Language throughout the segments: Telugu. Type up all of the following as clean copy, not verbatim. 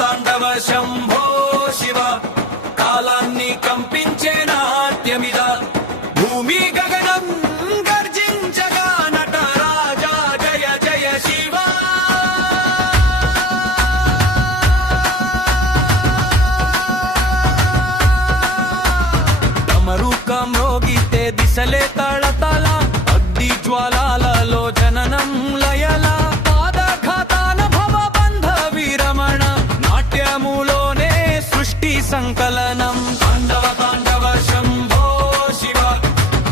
తాండవ శంభో శివ కాలాన్ని కంపించే నాట్యమిద భూమి గగనం గర్జించగా నటరాజా జయ జయ శివ డమరుకం మ్రోగితే దిశలే తళతళ అగ్ని జ్వాలాలలో జననం లయల సంకలనం తాండవ శంభో శివ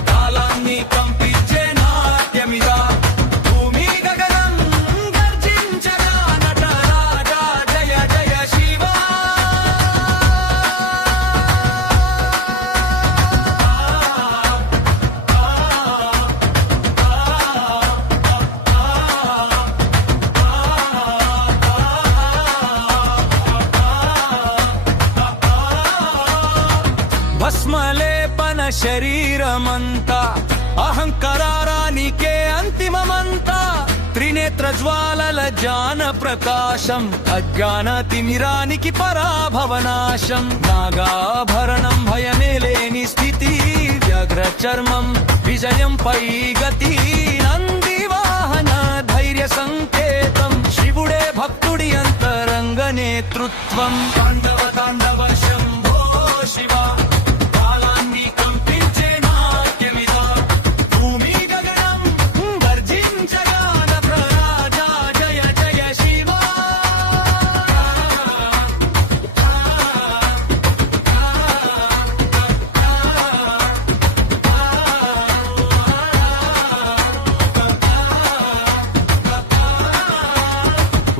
కాలాన్ని కంపించే నాట్యమిద భూమి గగనం గర్జించగా నటరాజా జయ జయ శివ భస్మలేపన శరీరమంతా అహంకారానికే అంతిమమంతా త్రినేత్ర జ్వాలల జాన ప్రకాశం అజ్ఞాన తిమిరానికి పరాభవనాశం నాగాభరణం భయమే లేని స్థితి వ్యగ్ర చర్మం విజయం పై గతి నంది వాహన ధైర్య సంకేతం శివుడే భక్తుడి అంతరంగ నేతృత్వం తాండవ శంభో శివ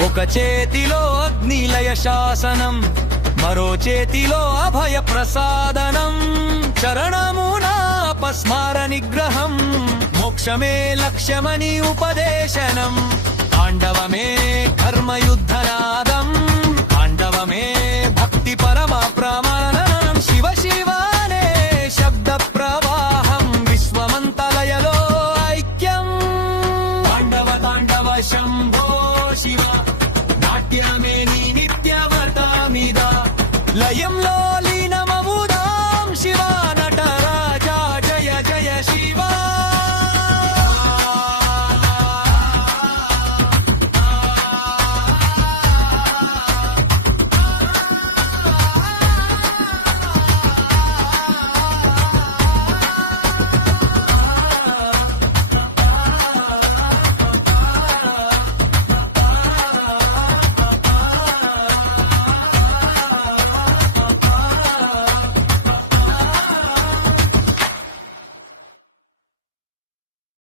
ఒక చేతిలో అగ్నిలయ శాసనం మరో చేతిలో అభయ ప్రసాదనం చరణమునా అపస్మార నిగ్రహం మోక్షమే లక్ష్యమని ఉపదేశనం తాండవమే కర్మయుద్ధనాదం తాండవమే భక్తి పరమ ప్రమాణం శివ శివనే